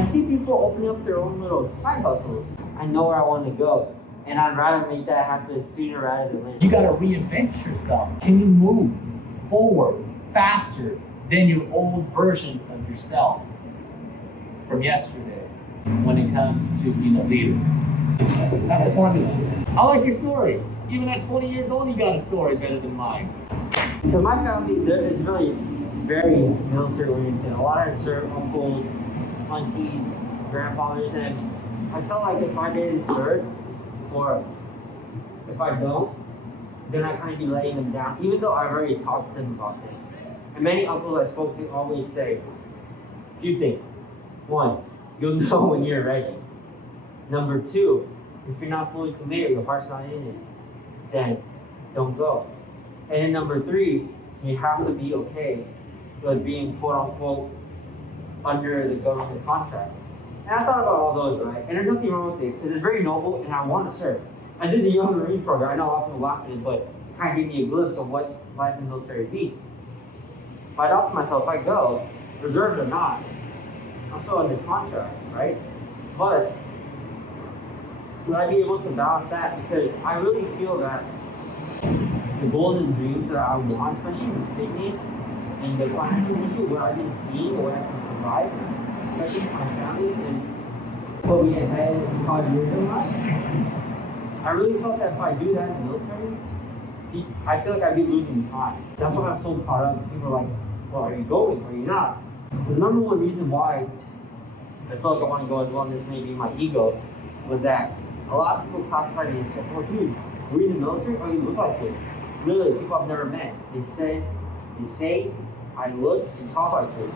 I see people opening up their own little side hustles. I know where I want to go, and I'd rather make that happen sooner rather than later. You got to reinvent yourself. Can you move forward faster than your old version of yourself from yesterday when it comes to being a leader? That's the formula. I like your story. Even at 20 years old, you got a story better than mine. Because my family is really very military oriented. A lot of serve uncles, aunties, grandfathers, and I felt like if I didn't serve, or if I don't, then I kind of be letting them down, even though I've already talked to them about this. And many uncles I spoke to always say a few things. One, you'll know when you're ready. Number two, if you're not fully committed, your heart's not in it, then don't go. And then number three, you have to be okay with being quote unquote under the government contract. And I thought about all those, right? And there's nothing wrong with it because it's very noble and I want to serve. I did the Young Marines program. I know a lot of people laugh at it, but it kind of gave me a glimpse of what life in the military would be. But I thought to myself, if I go, reserved or not, I'm still under contract, right? But will I be able to balance that? Because I really feel that the goals and dreams that I want, especially in fitness and the financial issue, what I've been seeing, what I can provide, especially to my family and what we had 5 years in life. I really felt that if I do that in the military, I feel like I'd be losing time. That's why I'm so caught up. People are like, well, are you going? Are you not? The number one reason why I felt like I want to go as long as maybe my ego was that a lot of people classify me and say, oh dude, were you in the military? Oh, you look like it. Really, people I've never met. They say I look and talk like this.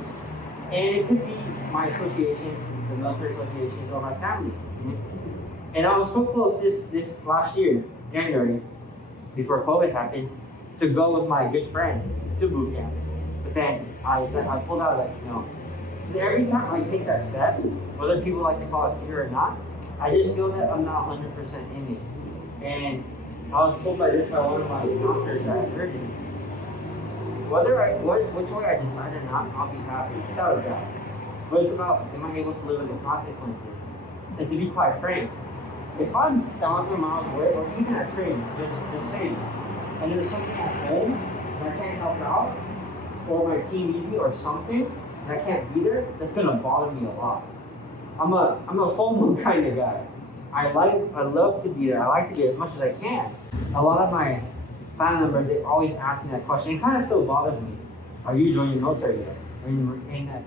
And it could be my associations, the military associations, or my family. And I was so close this last year, January, before COVID happened, to go with my good friend to boot camp. But then I pulled out like, no. Because every time I take that step, whether people like to call it fear or not, I just feel that I'm not 100% in it. And I was told by one of my counselors that I heard it. Which way I decide or not, I'll be happy, without a doubt. But it's about, am I able to live with the consequences? And to be quite frank, if I'm 1,000 miles away, or even at train, just saying, and there's something at home and I can't help out, or my team needs me or something, and I can't be there, that's gonna bother me a lot. I'm a FOMO kind of guy. I love to be there. I like to be as much as I can. A lot of my family members, they always ask me that question. It kind of still bothers me. Are you joining the military yet? Are you in that?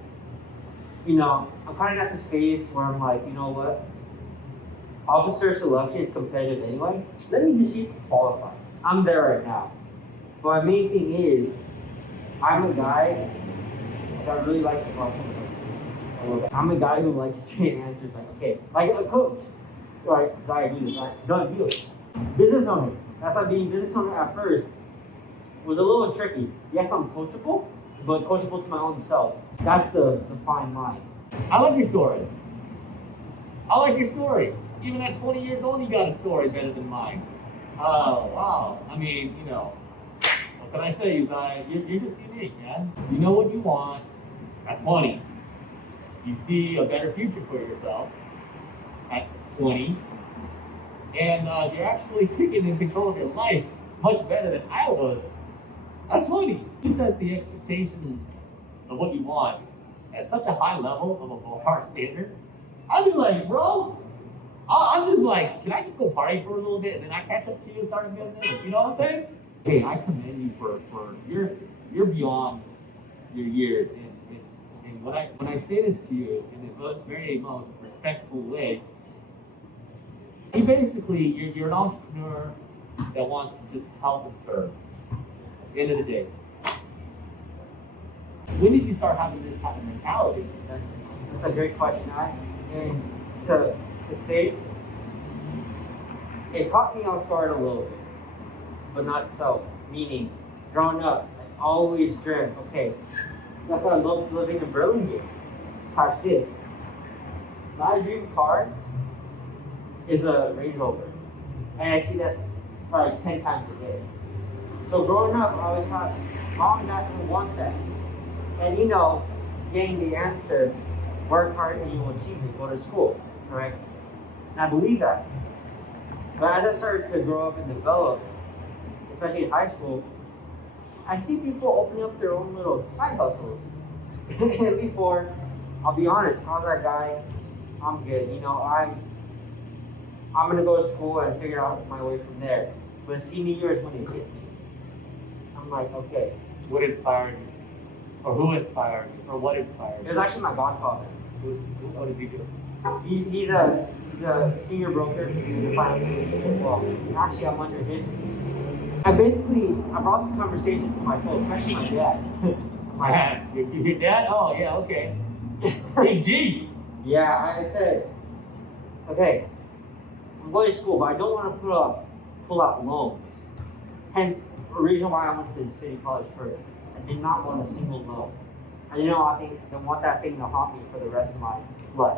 You know, I'm kind of at this phase where I'm like, you know what? Officer selection is competitive anyway. Let me just see if I qualify. I'm there right now. But my main thing is, I'm a guy that really likes to talk to people. I'm a guy who likes straight answers, like, okay, like a coach. Right, desire to do this, right? Done deal. Business owner. That's why being business owner at first was a little tricky. Yes, I'm coachable, but coachable to my own self. That's the fine line. I like your story. I like your story. Even at 20 years old, you got a story better than mine. Oh, wow. I mean, you know, what can I say? You're just unique, man. You know what you want at 20. You see a better future for yourself at 20. And you're actually taking in control of your life much better than I was at 20. You set the expectation of what you want at such a high level of a bar standard. I'd be like, bro, I'm just like, can I just go party for a little bit and then I catch up to you and start a business? You know what I'm saying? Hey, I commend you for you're beyond your years. And when I say this to you in the very most respectful way, you basically, you're an entrepreneur that wants to just help and serve. At the end of the day. When did you start having this type of mentality? That's a great question. And to say, it caught me off guard a little bit, but not so. Meaning, growing up, I always dreamt, okay, that's why I love living in Burlingame. Catch this. My dream car is a Range Rover. And I see that probably 10 times a day. So growing up, I always thought, mom and dad don't want that. And you know, getting the answer work hard and you will achieve it. Go to school, correct? And I believe that. But as I started to grow up and develop, especially in high school, I see people opening up their own little side hustles. And before, I'll be honest, I was that guy, I'm good. I'm gonna go to school and figure out my way from there. But senior year is when it hit me. I'm like, okay. What inspired you? Or who inspired you? Or what inspired you? It was actually my godfather. What does he do? He's a senior broker in the finance industry. Well, actually, I'm under his team. I brought the conversation to my folks, especially my dad. Your dad? Oh, yeah, okay. Big G. Yeah, I said, okay, I'm going to school, but I don't want to pull out loans. Hence, the reason why I went to City College first. I did not want a single loan. I didn't want that thing to haunt me for the rest of my life.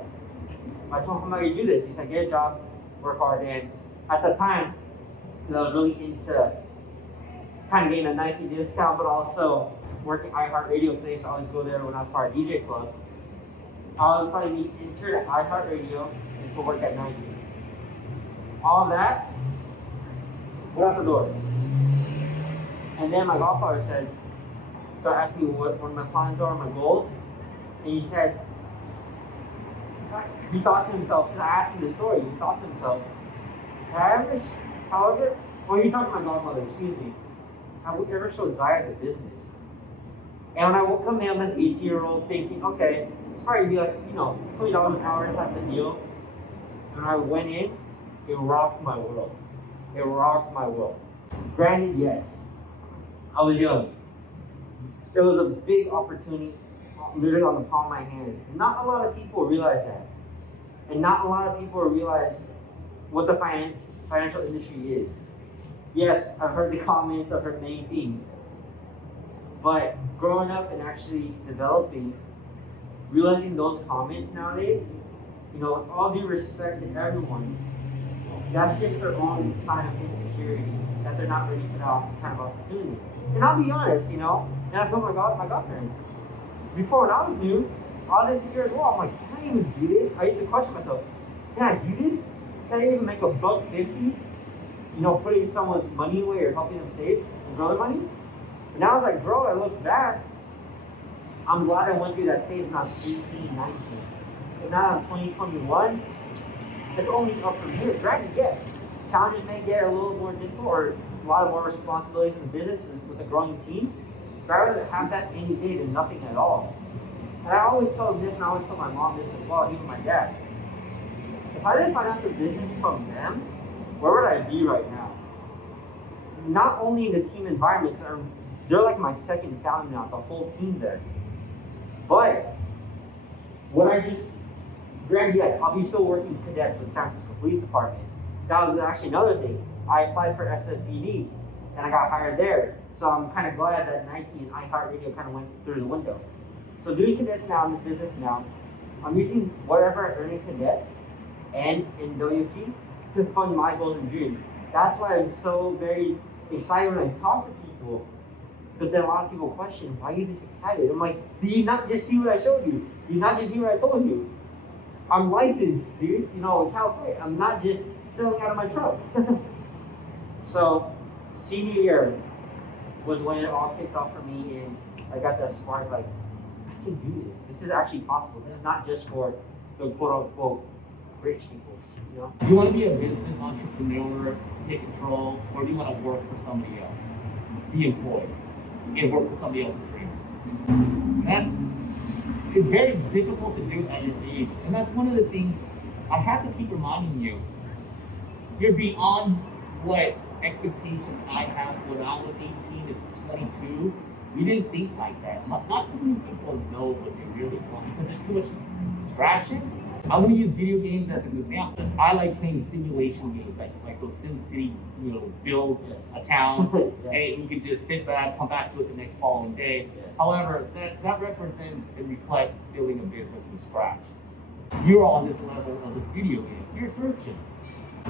I told him, I'm not going to do this. He said, get a job, work hard. And at the time, I was really into kind of getting a Nike discount, but also working iHeartRadio because I used to always go there when I was part of DJ Club. I was probably be entered at iHeartRadio and to work at Nike. All that, went out the door. And then my godfather started asking me what my plans are, my goals. And he said, he thought to himself, because I asked him the story, he thought to himself, he talked to my godmother, have we ever showed Zaya the business? And when I would come in as an 18-year-old thinking, okay, it's probably be like, $20 an hour type of deal. And I went in, it rocked my world. It rocked my world. Granted, yes, I was young. It was a big opportunity, literally on the palm of my hands. Not a lot of people realize that. And not a lot of people realize what the financial industry is. Yes, I've heard the comments, I've heard many things. But growing up and actually developing, realizing those comments nowadays, with all due respect to everyone, that's just their own sign of insecurity, that they're not ready for that kind of opportunity. And I'll be honest, and I told my godparents. Before when I was new, I was insecure as well. I'm like, can I even do this? I used to question myself, can I do this? Can I even make $1.50? Putting someone's money away or helping them save and grow their money? But now as I grow, I look back, I'm glad I went through that stage when I was 18, 19. And now I'm 2021, it's only up from here. Granted, yes, challenges may get a little more difficult or a lot more responsibilities in the business with a growing team. But I'd rather have that any day than nothing at all. And I always tell them this, and I always tell my mom this as well, even my dad. If I didn't find out the business from them, where would I be right now? Not only in the team environment, because they're like my second family now, the whole team there. But granted, yes, I'll be still working cadets with San Francisco Police Department. That was actually another thing. I applied for SFPD, and I got hired there. So I'm kind of glad that Nike and iHeartRadio kind of went through the window. So doing cadets now in the business now, I'm using whatever I earn in cadets and in WFG to fund my goals and dreams. That's why I'm so very excited when I talk to people. But then a lot of people question, why are you this excited? I'm like, did you not just see what I showed you? Did you not just see what I told you? I'm licensed, dude, in California. I'm not just selling out of my truck. So, senior year was when it all kicked off for me, and I got that spark, like, I can do this. This is actually possible. This is not just for the quote-unquote rich people, Do you want to be a business entrepreneur, take control, or do you want to work for somebody else? Be employed and work for somebody else's dream. It's very difficult to do at your age. And that's one of the things I have to keep reminding you. You're beyond what expectations I had when I was 18 to 22. We didn't think like that. Not too many people know what they really want because there's too much distraction. I'm going to use video games as an example. I like playing simulation games, like those SimCity, build a town, yes. And you can just sit back, come back to it the next following day. Yes. However, that represents and reflects building a business from scratch. You're on this level of this video game. You're searching,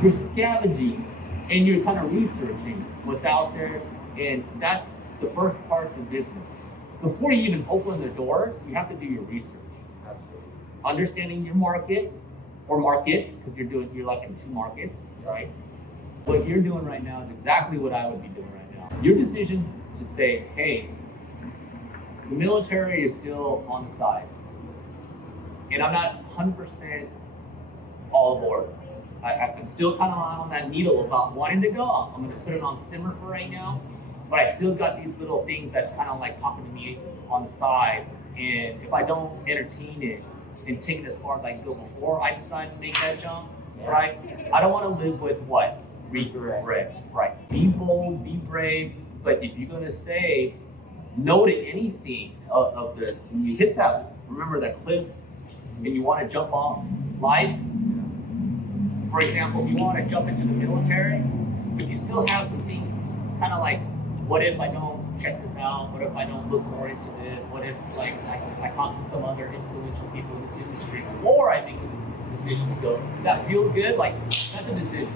you're scavenging, and you're kind of researching what's out there, and that's the first part of the business. Before you even open the doors, you have to do your research. Absolutely. understanding your market or markets, because you're like in 2 markets, right? What you're doing right now is exactly what I would be doing right now. Your decision to say, hey, the military is still on the side, and I'm not 100% all aboard. I'm still kind of on that needle about wanting to go. I'm going to put it on simmer for right now, but I still got these little things that's kind of like talking to me on the side, and if I don't entertain it and take it as far as I can go before I decide to make that jump, right? I don't want to live with what? Regret, right? Be bold, be brave, but if you're going to say no to anything when you hit that, remember that cliff, and you want to jump off life, for example, if you want to jump into the military, but you still have some things kind of like, what if I don't check this out? What if I don't look more into this? What if like I talk to some other influential people in this industry before I make a decision to go? Does that feel good? Like, that's a decision.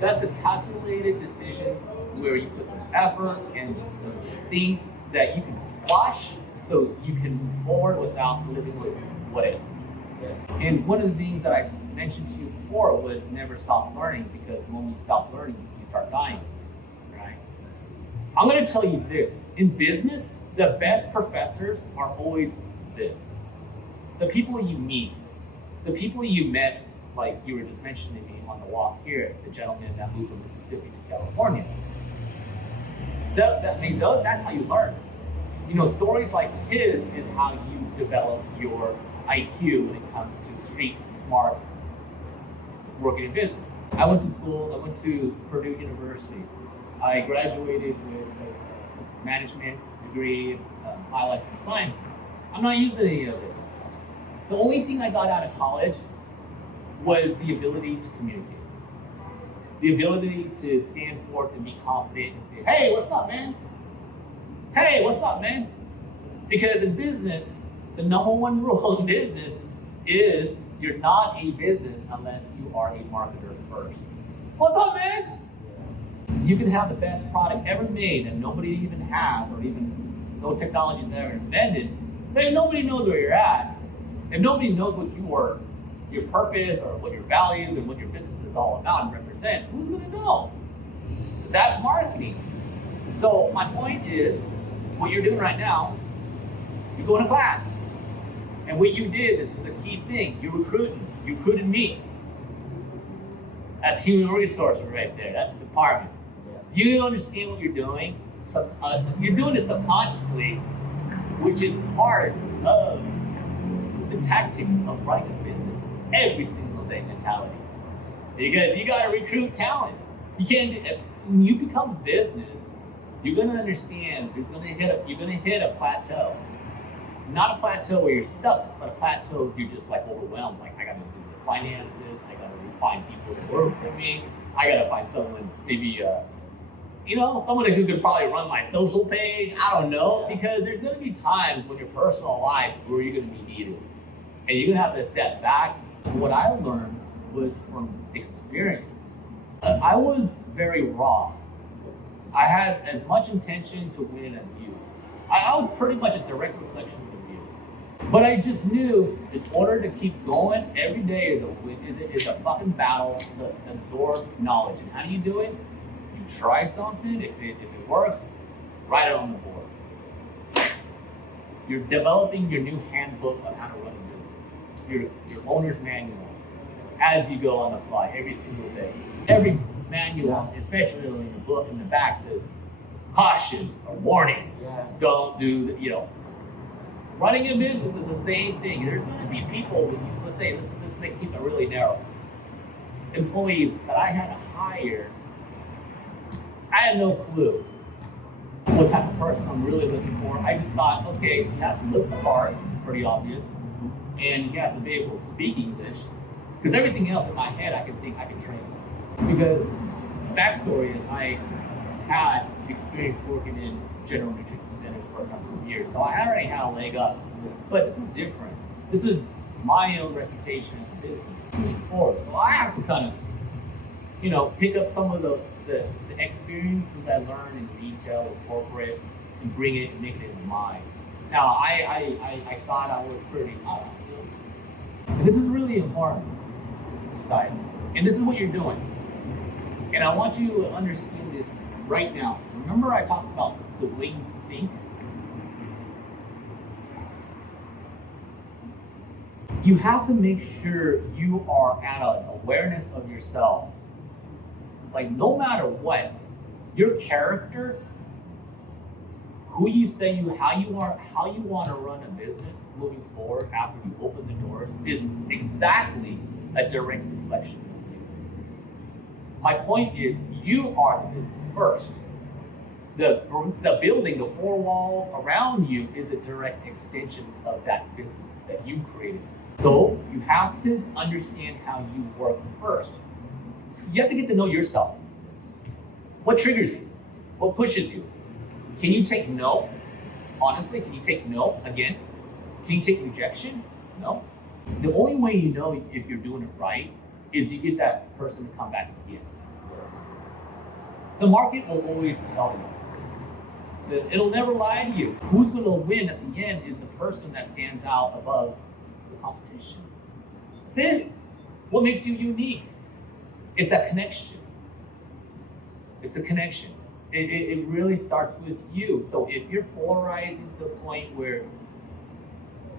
That's a calculated decision where you put some effort and some things that you can squash so you can move forward without living with what if. Yes. And one of the things that I mentioned to you before was never stop learning, because when you stop learning, you start dying, right? I'm going to tell you this. In business, the best professors are always this. The people you meet, the people you met, like you were just mentioning me on the walk here, the gentleman that moved from Mississippi to California. That's how you learn. You know, stories like his is how you develop your IQ when it comes to street smarts, working in business. I went to school, I went to Purdue University. I graduated with a management degree in biological science. I'm not using any of it. The only thing I got out of college was the ability to communicate. The ability to stand forth and be confident and say, hey, what's up, man? Hey, what's up, man? Because in business, the number one rule in business is you're not a business unless you are a marketer first. What's up, man? You can have the best product ever made that nobody even has, or even no technology is ever invented, but if nobody knows where you're at, if nobody knows what your purpose or what your values and what your business is all about and represents, who's going to know? That's marketing. So my point is, what you're doing right now, you're going to class. And what you did, this is the key thing, you're recruiting. You recruited me. That's human resources right there. That's the department. Do you understand what you're doing? You're doing it subconsciously, which is part of the tactics of running a business every single day mentality. Because you got to recruit talent. You can't. When you become a business, you're going to understand you're going to hit a plateau. Not a plateau where you're stuck, but a plateau you're just like overwhelmed. Like, I got to do the finances. I got to find people to work for me. I got to find someone, maybe someone who could probably run my social page. I don't know, because there's going to be times when your personal life where you're going to be needed, and you're going to have to step back. What I learned was from experience. I was very raw. I had as much intention to win as you. I was pretty much a direct reflection of you. But I just knew in order to keep going, every day is a fucking battle to absorb knowledge. And how do you do it? You try something, if it works, write it on the board. You're developing your new handbook on how to run a business. Your owner's manual as you go on the fly every single day. Every manual, especially in the book in the back, says caution or warning. Don't do that. Running a business is the same thing. There's going to be people, let's keep it really narrow. Employees that I had to hire, I had no clue what type of person I'm really looking for. I just thought, okay, he has to look the part, pretty obvious, and he has to be able to speak English, because everything else in my head I could train him. Because the backstory is I had experience working in general nutrition centers for a number of years, so I already had a leg up. But this is different. This is my own reputation as a business moving forward. So I have to kind of, pick up some of the experiences I learned in retail or corporate and bring it and make it into mine. Now, I thought I was pretty and this is really important, side. And this is what you're doing. And I want you to understand this right now. Remember I talked about the way you think? You have to make sure you are at an awareness of yourself. Like no matter what, your character, who you say you, how you want to run a business moving forward after you open the doors is exactly a direct reflection of you. My point is, you are the business first. The building, the four walls around you is a direct extension of that business that you created. So you have to understand how you work first. You have to get to know yourself. What triggers you? What pushes you? Can you take no? Honestly, can you take no again? Can you take rejection? No. The only way you know if you're doing it right is you get that person to come back again. The market will always tell you. It'll never lie to you. Who's going to win at the end is the person that stands out above the competition. That's it. What makes you unique? It's that connection. It's a connection. It really starts with you. So if you're polarizing to the point where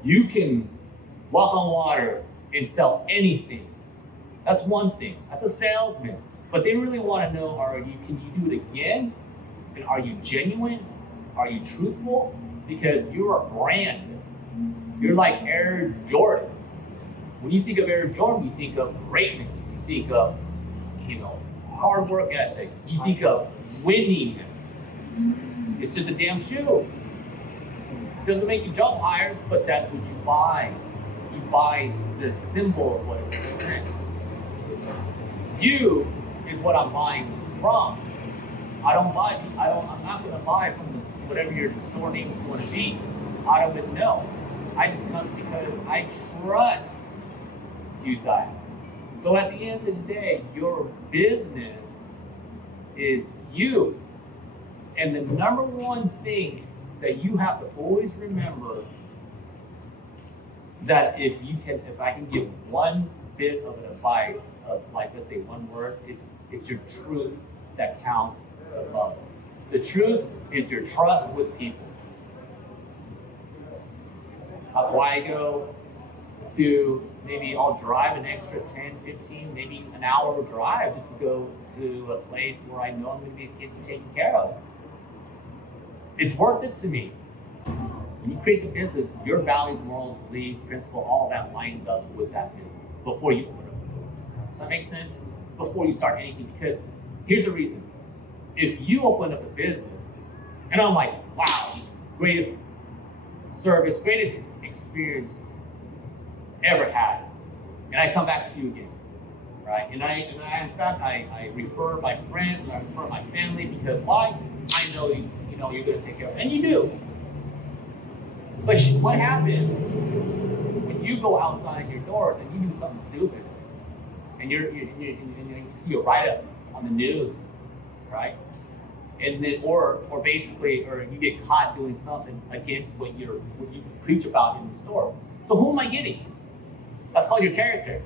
you can walk on water and sell anything, that's one thing. That's a salesman. But they really want to know, can you do it again? And are you genuine? Are you truthful? Because you're a brand. You're like Air Jordan. When you think of Air Jordan, you think of greatness. You think of, hard work ethic. You think of winning. It's just a damn shoe. It doesn't make you jump higher, but that's what you buy. You buy the symbol of what it represents. You is what I'm buying from. I'm not going to buy from this, whatever your store name is going to be. I don't even know. I just come because I trust you, Zion. So at the end of the day, your business is you. And the number one thing that you have to always remember that if I can give one bit of an advice of let's say one word, it's your truth that counts the most. The truth is your trust with people. That's why I go to maybe I'll drive an extra 10, 15, maybe an hour drive just to go to a place where I know I'm going to be getting taken care of. It's worth it to me. When you create the business, your values, morals, beliefs, principle, all of that lines up with that business before you open up. Does that make sense? Before you start anything, because here's the reason. If you open up a business, and I'm like, wow, greatest service, greatest experience ever had, and I come back to you again, right? And I in fact, I refer my friends and I refer my family because why? I know you're going to take care of it, and you do. But what happens when you go outside your door and you do something stupid, and you see a write-up on the news, right? And then, or you get caught doing something against what you preach about in the store. So who am I getting? That's called your character.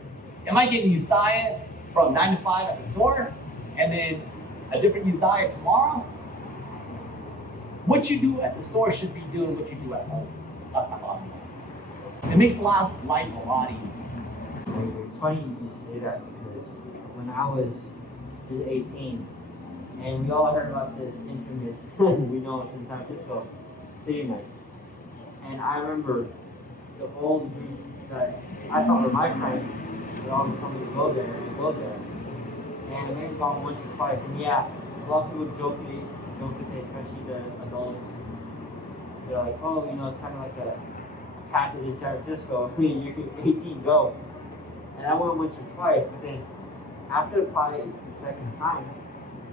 Am I getting Uzziah from 9 to 5 at the store, and then a different Uzziah tomorrow? What you do at the store should be doing what you do at home. That's my bottom line. It makes life a lot easier. It's funny you say that because when I was just 18, and we all heard about this infamous, we know it's in San Francisco, city night. And I remember the old group that I thought were my friends would all tell me to go there and go there. And I maybe gone once or twice. And yeah, a lot of people joke with it, especially the adults. They're like, oh, it's kind of like a passage in San Francisco. You're 18, go. And I went once or twice, but then after probably the second time,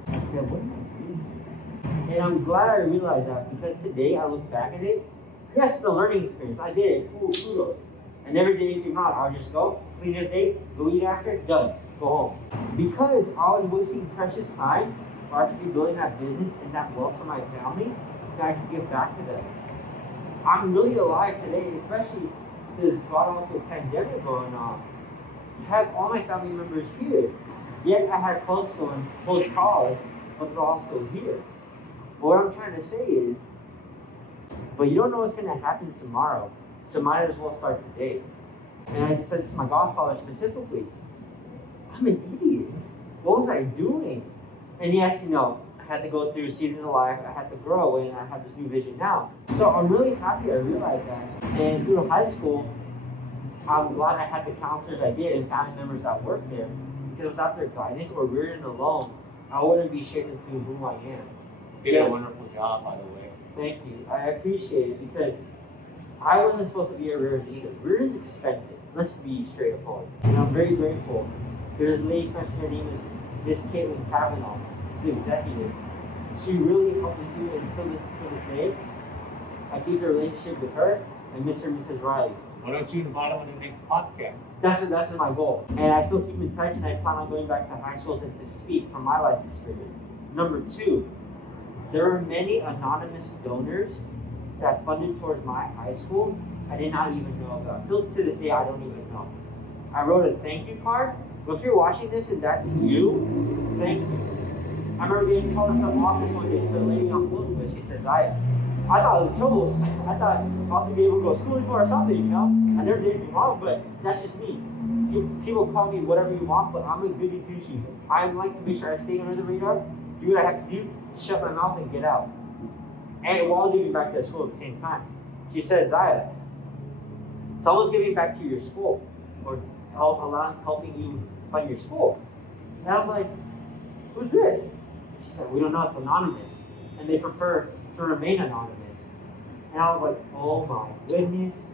I said, what am I doing? And I'm glad I realized that because today I look back at it. Yes, it's a learning experience. I did it. Cool, kudos. I never did anything wrong. I would just go, clean this day, go eat after, done, go home. Because I was wasting precious time, or I could be building that business and that wealth for my family, that I could give back to them. I'm really alive today, especially this god awful pandemic going on. I have all my family members here. Yes, I had close ones, close calls, but they're all still here. But what I'm trying to say is, but you don't know what's going to happen tomorrow, so might as well start today. And I said to my godfather specifically, I'm an idiot. What was I doing? And yes, I had to go through seasons of life, I had to grow, and I have this new vision now. So I'm really happy I realized that. And through high school, I'm glad I had the counselors I did and family members that worked there. Because without their guidance or rearing alone, I wouldn't be shaped into who I am. You did a wonderful job, by the way. Thank you. I appreciate it because I wasn't supposed to be a rearer either. Rearing's expensive. Let's be straightforward. And I'm very grateful. There's a lady friend, her name is Miss Caitlin Kavanaugh. She's the executive. She really helped me through it, and still to this day, I keep a relationship with her and Mr. and Mrs. Riley. Why don't you invite them on the next podcast? That's my goal. And I still keep in touch, and I plan on going back to high school to speak from my life experience. Number 2, there are many anonymous donors that funded towards my high school I did not even know about. Till to this day, I don't even know. I wrote a thank you card. But if you're watching this and that's you, thank you. I remember getting called into the office one day to a lady I'm close with. She says, I thought I was in trouble. I thought I was going to be able to go to school for or something, I never did anything wrong, but that's just me. People call me whatever you want, but I'm a goody two-shoes. I like to make sure I stay under the radar, do what I have to do, shut my mouth and get out. And while leaving back to school at the same time. She said, Zaya, someone's giving back to your school or helping you fund your school. And I'm like, who's this? She said, we don't know, it's anonymous. And they prefer to remain anonymous. And I was like, oh my goodness.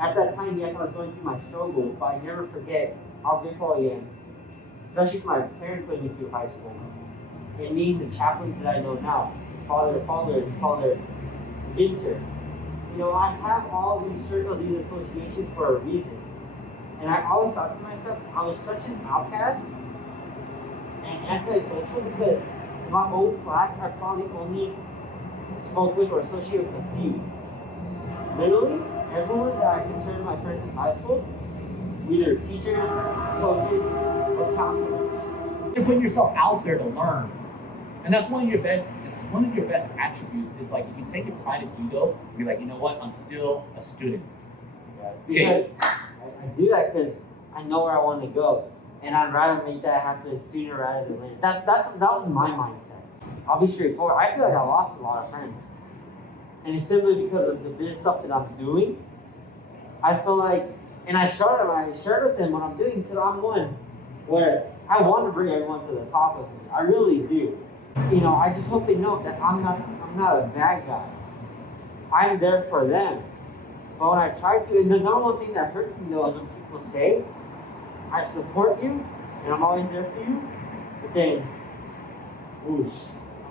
At that time, yes, I was going through my struggle, but I never forget how grateful I am, especially for my parents putting me through high school, and meeting the chaplains that I know now, Father Fowler and Father Ginter. I have all these circles, these associations for a reason. And I always thought to myself, I was such an outcast and antisocial because in my old class, I probably only spoke with or associated with a few. Literally, everyone that I considered my friends in high school, either teachers, coaches, or counselors. You're putting yourself out there to learn. And that's one of your best attributes is like you can take your pride and ego and be like, you know what, I'm still a student. Because I do that because I know where I want to go. And I'd rather make that happen sooner rather than later. That was my mindset. I'll be straightforward. I feel like I lost a lot of friends. And it's simply because of the business stuff that I'm doing. I feel like, and I shared with them what I'm doing because I'm one where I want to bring everyone to the top of me. I really do. I just hope they know that I'm not a bad guy. I'm there for them. But when I try to, and the number one thing that hurts me though is when people say, I support you, and I'm always there for you, but then, whoosh,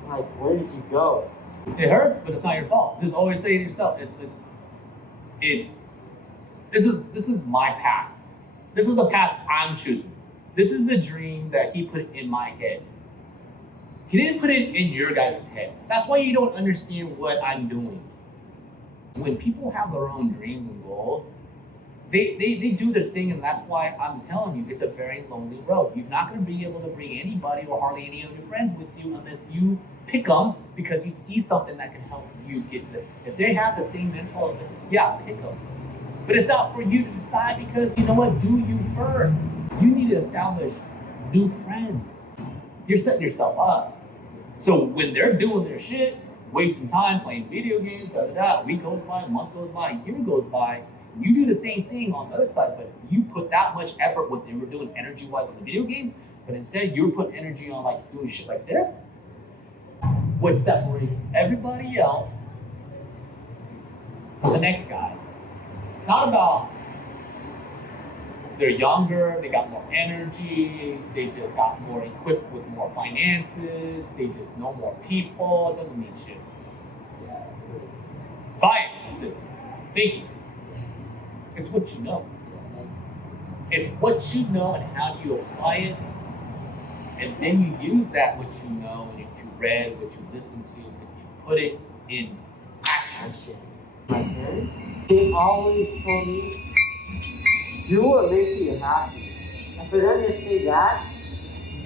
I'm like, where did you go? It hurts, but it's not your fault. Just always say to yourself, this is my path. This is the path I'm choosing. This is the dream that he put in my head. He didn't put it in your guys' head. That's why you don't understand what I'm doing. When people have their own dreams and goals, they do their thing, and that's why I'm telling you, it's a very lonely road. You're not going to be able to bring anybody or hardly any of your friends with you unless you pick them because you see something that can help you get there. If they have the same mental, yeah, pick them. But it's not for you to decide because, you know what, do you first. You need to establish new friends. You're setting yourself up. So when they're doing their shit, wasting time playing video games, a week goes by, a month goes by, a year goes by, you do the same thing on the other side, but you put that much effort what they were doing energy-wise on the video games, but instead you're putting energy on like doing shit like this. What separates everybody else from the next guy? It's not about they're younger, they got more energy, they just got more equipped with more finances, they just know more people. It doesn't mean shit. Buy it. That's it. Thank you. It's what you know. It's what you know and how do you apply it. And then you use that what you know and what you read, what you listened to, and you put it in action. action. My parents, they always told me, do what makes you happy. And for them to say that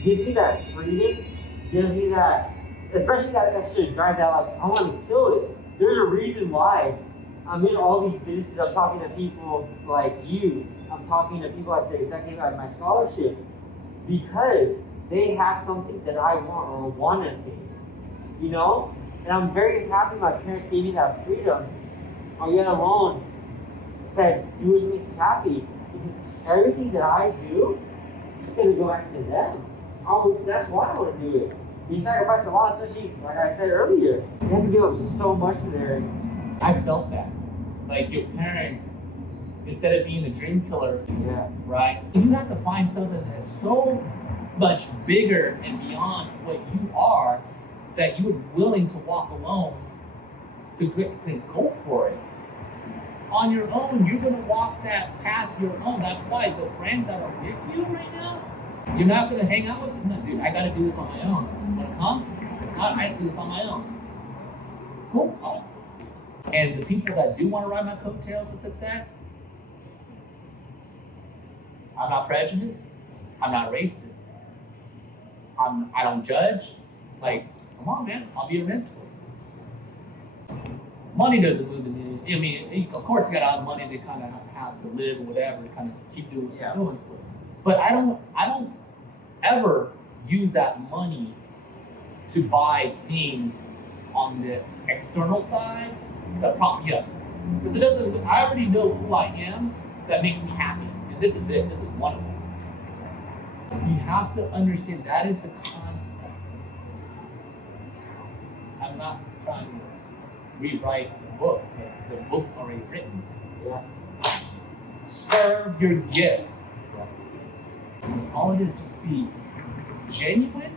gives me that freedom, gives me that, especially that extra drive that like, I want to kill it. There's a reason why I'm in all these businesses. I'm talking to people like you. I'm talking to people at the executive at my scholarship because they have something that I want or want to be, you know? And I'm very happy my parents gave me that freedom, or yet alone said, do what makes you happy, because everything that I do is going to go back to them. That's why I want to do it. You sacrifice a lot, especially like I said earlier. You have to give up so much to their. I felt that. Like your parents, instead of being the dream killers, Yeah. right? You have to find something that's so much bigger and beyond what you are that you're willing to walk alone to go for it. On your own, you're going to walk that path your own. That's why the friends that are with you right now, you're not going to hang out with them. No, dude, I got to do this on my own. Want to come? If not, I have to do this on my own. Cool. Oh. And the people that do want to ride my coattails to success, I'm not prejudiced. I'm not racist. I don't judge. Like, come on, man. I'll be your mentor. Money doesn't move the needle. I mean, of course, you got to have money to kind of have to live or whatever to kind of keep doing what you're doing. But I don't ever use that money to buy things on the external side. Because it doesn't. I already know who I am. That makes me happy, and this is it. This is one of them. You have to understand that is the concept. I'm not trying to rewrite the book. The book's already written. Yeah. Serve your gift. Yeah. All it is, just be genuine,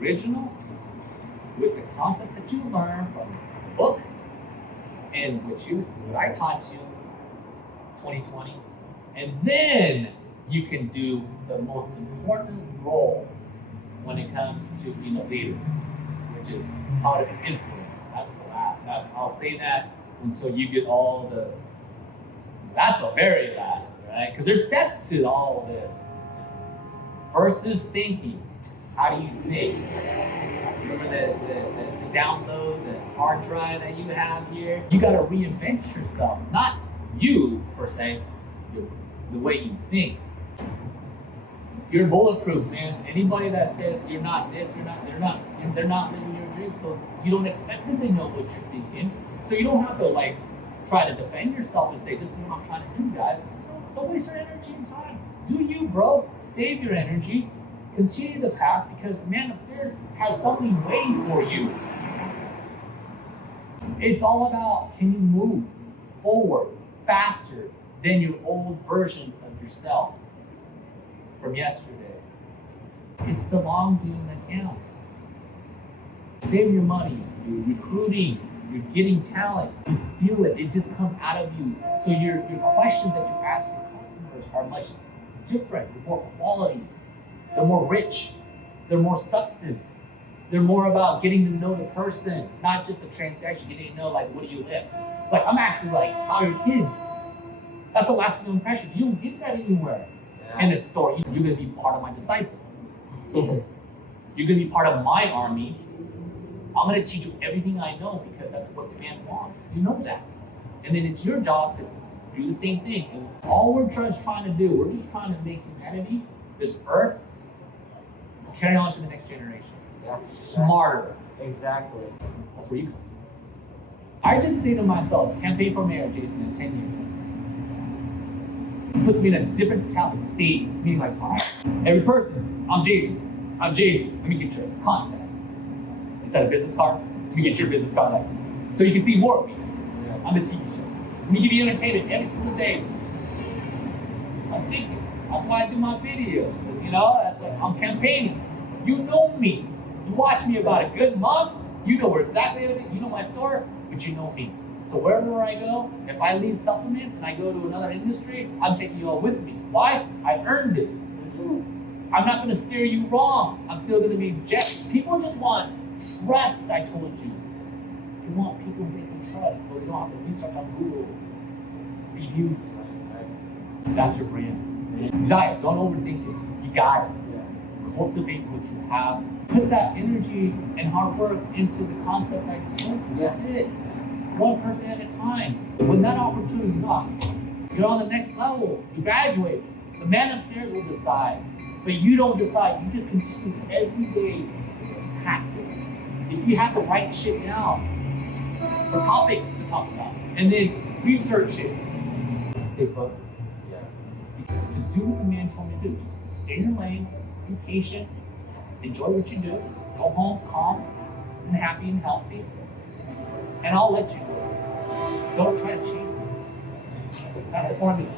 original, with the concept that you learn from the book and what I taught you 2020, and then you can do the most important role when it comes to being a leader, which is how to influence. That's the last. I'll say that until you get all the. That's the very last, right? Because there's steps to all of this. First is thinking. How do you think? Remember the download, the hard drive that you have here? You got to reinvent yourself. Not you, per se, the way you think. You're bulletproof, man. Anybody that says you're not this, they're not living your dream. So you don't expect them to know what you're thinking. So you don't have to try to defend yourself and say, this is what I'm trying to do, guys. Don't waste your energy and time. Do you, bro. Save your energy. Continue the path, because the man upstairs has something waiting for you. It's all about, can you move forward faster than your old version of yourself from yesterday? It's the long game that counts. Save your money. You're recruiting. You're getting talent. You feel it. It just comes out of you. So your questions that you ask your customers are much different. They're more quality. They're more rich. They're more substance. They're more about getting to know the person, not just a transaction. Getting to know, what do you lift? I'm actually how are your kids? That's a lasting impression. You don't get that anywhere in a store. You're going to be part of my disciple. You're going to be part of my army. I'm going to teach you everything I know, because that's what the man wants. You know that. And then it's your job to do the same thing. And all we're just trying to do, we're just trying to make humanity, this earth, carry on to the next generation. That's smarter. Exactly. That's where you come. I just say to myself, campaign for mayor, Jason, in 10 years. It puts me in a different type of state, meaning all right, every person, I'm Jason, let me get your contact. Instead of business card, let me get your business card, so you can see more of me on the TV show. Let me give you entertainment every single day. I'm thinking, that's why I do my videos, I'm campaigning. You know me. You watch me about a good month, you know where exactly everything, you know my store, but you know me. So wherever I go, if I leave supplements and I go to another industry, I'm taking you all with me. Why? I earned it. I'm not going to steer you wrong. I'm still going to be people just want trust, I told you. You want people who you can trust, so you don't have to research on Google reviews. That's your brand. Giant, don't overthink it. You got it. Cultivate what you have. Put that energy and hard work into the concepts I just told you. That's it. One person at a time. When that opportunity knocks, you're on the next level. You graduate. The man upstairs will decide. But you don't decide. You just continue every day to practice. If you have to write shit down, for topics to talk about, and then research it. Stay focused. Just do what the man told me to do. Just stay in your lane, be patient, enjoy what you do, go home calm and happy and healthy, and I'll let you go. So don't try to chase it. That's the formula.